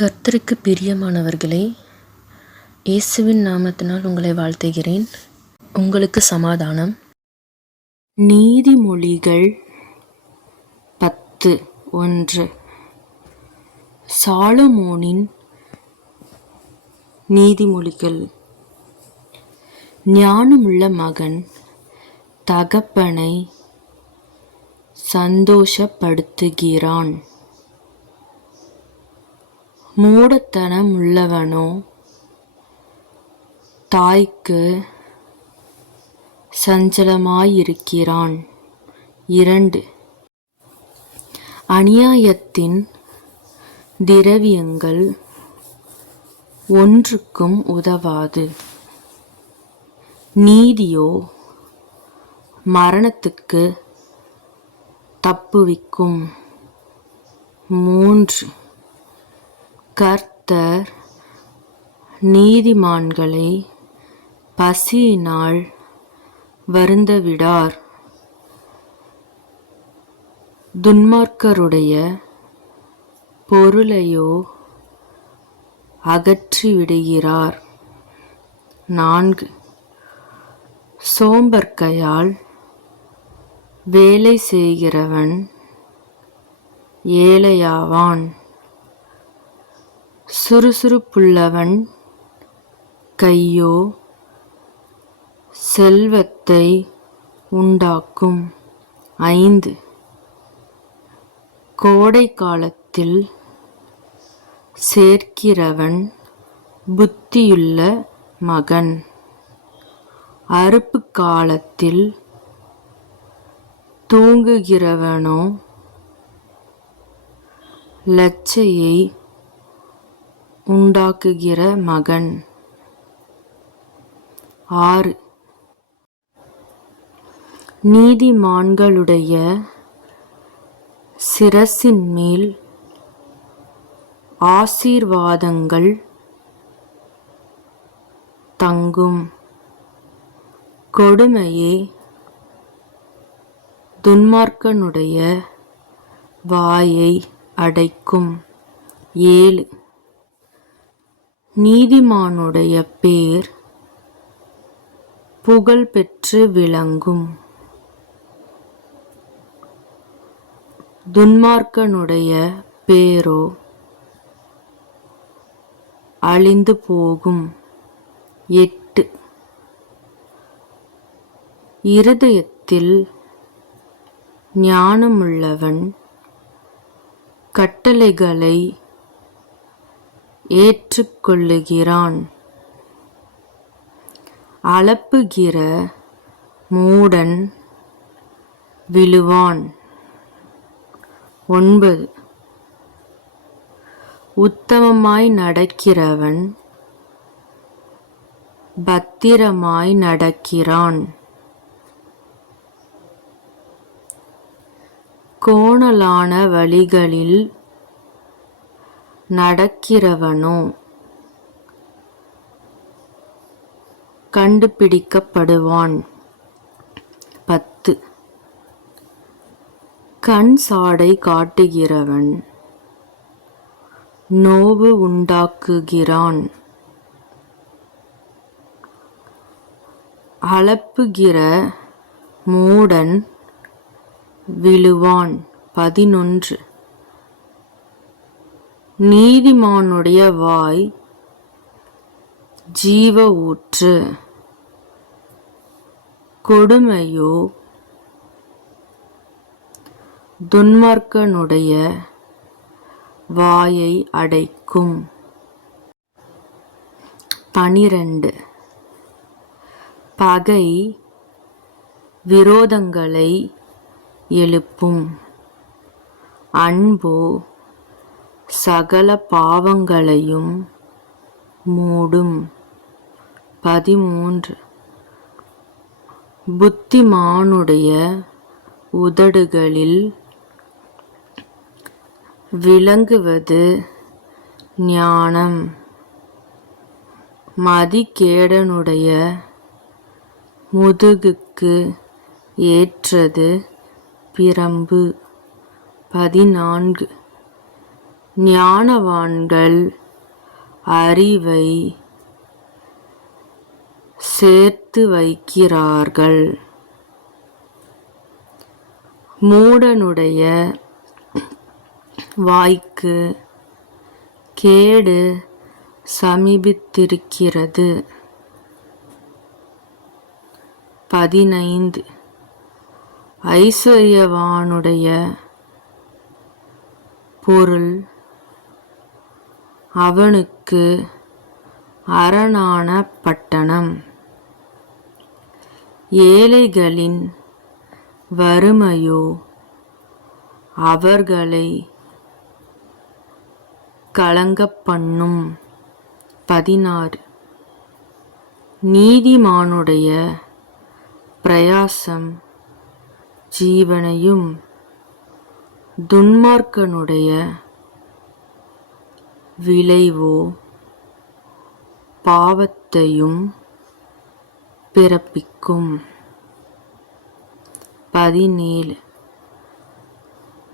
கர்த்தருக்கு பிரியமானவர்களே இயேசுவின் நாமத்தினால் உங்களை வாழ்த்துகிறேன். உங்களுக்கு சமாதானம். நீதிமொழிகள் பத்து ஒன்று. சாலமோனின் நீதிமொழிகள். ஞானமுள்ள மகன் தகப்பனை சந்தோஷப்படுத்துகிறான். மூடத்தனம் உள்ளவனோ தாய்க்கு சஞ்சலமாயிருக்கிறான். இரண்டு. அநியாயத்தின் திரவியங்கள் ஒன்றுக்கும் உதவாது. நீதியோ மரணத்துக்கு தப்புவிக்கும். மூன்று. கர்த்தர் நீதிமான்களை பசியினால் வருந்தவிடார். துன்மார்க்கருடைய பொருளையோ அகற்றிவிடுகிறார். நான்கு. சோம்பற்கையால் வேலை செய்கிறவன் ஏழையாவான். சுறுசுறுப்புள்ளவன் கையோ செல்வத்தை உண்டாக்கும். ஐந்து. கோடை காலத்தில் சேர்க்கிறவன் புத்தியுள்ள மகன். அறுப்பு காலத்தில் தூங்குகிறவனோ லச்சையை உண்டாக்குகிற மகன். ஆறு. நீதிமான்களுடைய சிரசின் மேல் ஆசீர்வாதங்கள் தங்கும். கொடுமையே துன்மார்க்கனுடைய வாயை அடைக்கும். ஏழு. நீதிமானுடைய பேர் புகழ்பெற்று விளங்கும். துன்மார்க்கனுடைய பேரோ அழிந்து போகும். எட்டு. இருதயத்தில் ஞானமுள்ளவன் கட்டளைகளை ஏற்றுக்கொள்ளுகிறான். அளப்புகிற மூடன் விழுவான். ஒன்பது. உத்தமமாய் நடக்கிறவன் பத்திரமாய் நடக்கிறான். கோணலான வழிகளில் நடக்கிறவனோ? கண்டுபிடிக்கப்படுவான். பத்து. கண் சாடை காட்டுகிறவன் நோவு உண்டாக்குகிறான். அளப்புகிற மூடன் விழுவான். பதினொன்று. நீதிமானுடைய வாய் ஜீவ ஊற்று கொடுமையோ துன்மார்க்கனுடைய வாயை அடைக்கும். பனிரெண்டு. பகை விரோதங்களை எழுப்பும். அன்போ சகல பாவங்களையும் மூடும். பதிமூன்று. புத்திமானுடைய உதடுகளில் விளங்குவது ஞானம். மதிகேடனுடைய முதுகுக்கு ஏற்றது பிரம்பு. பதினான்கு. ஞானவான்கள் அறிவை சேர்த்து வைக்கிறார்கள். மூடனுடைய வாய்க்கு கேடு சமீபித்திருக்கிறது. பதினைந்து. ஐஸ்வர்யவானுடைய பொருள் அவனுக்கு அரணான பட்டணம். ஏழைகளின் வறுமையோ அவர்களை கலங்கப்பண்ணும். பதினாறு. நீதிமானுடைய பிரயாசம் ஜீவனையும் துன்மார்க்கனுடைய விளைவோ? பாவத்தையும் பிறப்பிக்கும். பதினேழு.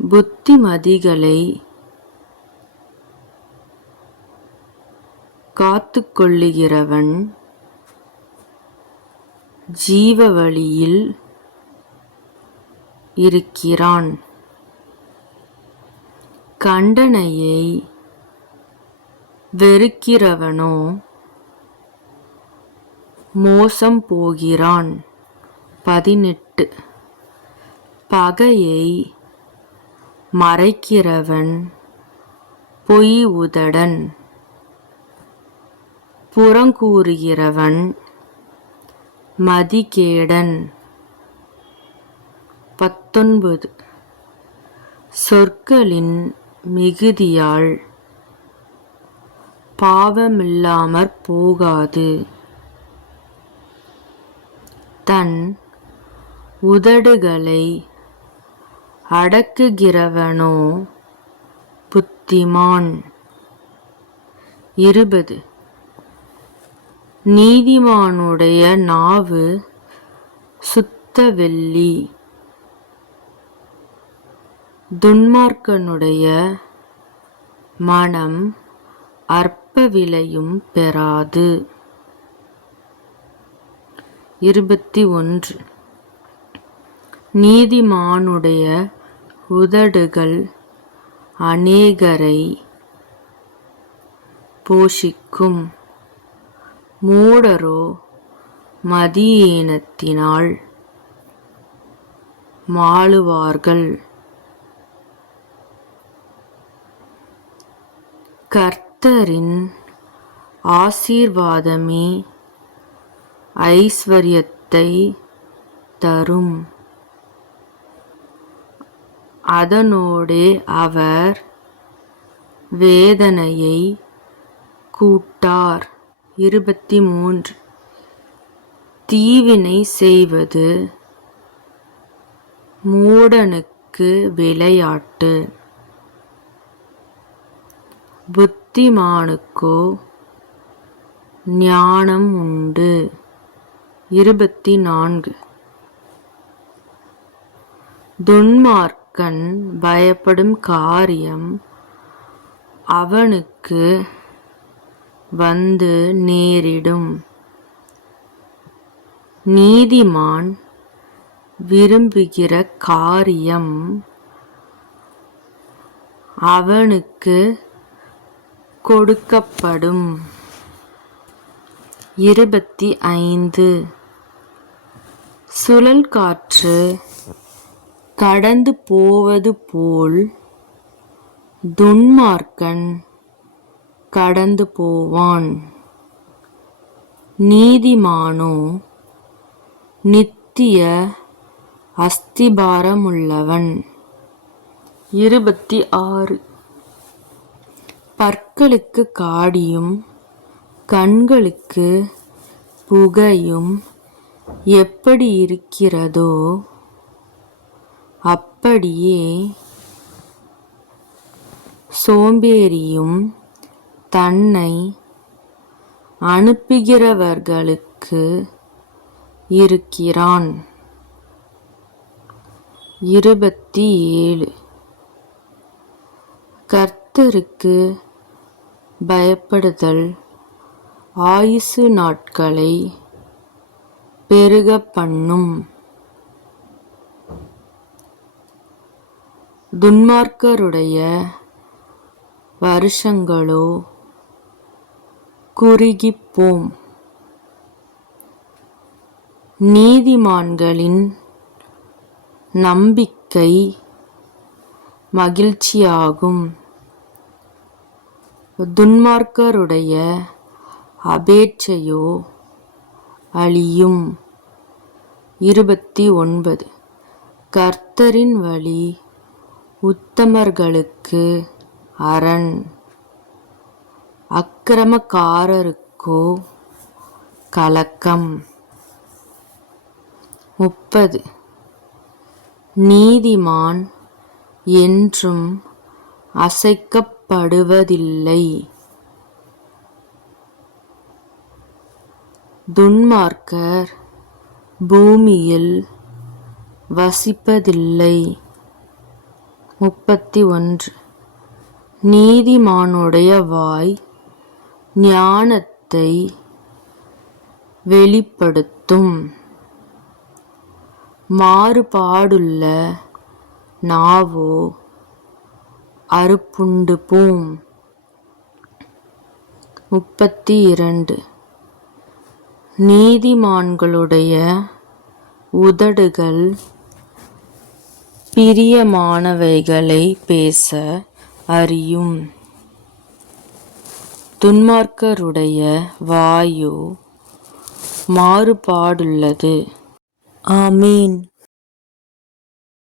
புத்திமதிகளை காத்து கொள்ளுகிறவன் ஜீவ வழியில் இருக்கிறான். கண்டனையை வெறுக்கிறவனோ? மோசம் போகிறான். பதினெட்டு. பகையை மறைக்கிறவன் பொய் உதடன். புறங்கூறுகிறவன் மதிகேடன். பத்தொன்பது. சொற்களின் மிகுதியால் பாவமில்லாமற் போகாது. தன் உதடுகளை அடக்குகிறவனோ புத்திமான். இருபது. நீதிமானுடைய நாவு சுத்த வெள்ளி துன்மார்க்கனுடைய மனம் அற்ப விலையும் பெறாது. இருபத்தி ஒன்று. நீதிமானுடைய உதடுகள் அநேகரை போஷிக்கும். மூடரோ மதியீனத்தினால் மாளுவார்கள். கர்த்தரின் ஆசீர்வாதமே ஐஸ்வர்யத்தை தரும். அதனோடே அவர் வேதனையை கூட்டார். இருபத்தி மூன்று தீவினை செய்வது மூடனுக்கு விளையாட்டு. புத்திமானுக்கோ ஞானம் உண்டு இருபத்தி நான்கு துன்மார்க்கன் பயப்படும் காரியம் அவனுக்கு வந்து நேரிடும். நீதிமான் விரும்புகிற காரியம் அவனுக்கு கொடுக்கப்படும். இருபத்தி ஐந்து. சுழல் காற்று கடந்து போவது போல் துன்மார்க்கன் கடந்து போவான். நீதிமானோ நித்திய அஸ்திபாரமுள்ளவன். இருபத்தி ஆறு. பற்களுக்கு காடியும் கண்களுக்கு புகையும் எப்படி இருக்கிறதோ அப்படியே சோம்பேறியும் தன்னை அனுப்புகிறவர்களுக்கு இருக்கிறான். இருபத்தி ஏழு. கர்த்தருக்கு பயப்படுதல். ஆயுசு நாட்களை பெருக பண்ணும். துன்மார்க்கருடைய வருஷங்களோ குறுகிப்போம். நீதிமான்களின் நம்பிக்கை மகிழ்ச்சியாகும். துன்மார்க்கருடைய அபேட்சையோ அழியும். இருபத்தி ஒன்பது கர்த்தரின் வழி உத்தமர்களுக்கு அரண். அக்கிரமக்காரருக்கோ கலக்கம். முப்பது. நீதிமான் என்றும் படுவதில்லை துன்மார்க்கர் பூமியில் வசிப்பதில்லை. முப்பத்தி ஒன்று நீதிமானுடைய வாய் ஞானத்தை வெளிப்படுத்தும். மாறுபாடுள்ள நாவோ அறுப்புண்டு பூம். முப்பத்தி இரண்டு நீதிமான்களுடைய உதடுகள் பிரியமானவைகளை பேச அறியும். துன்மார்க்கருடைய வாயு மாறுபாடுள்ளது. ஆமீன்.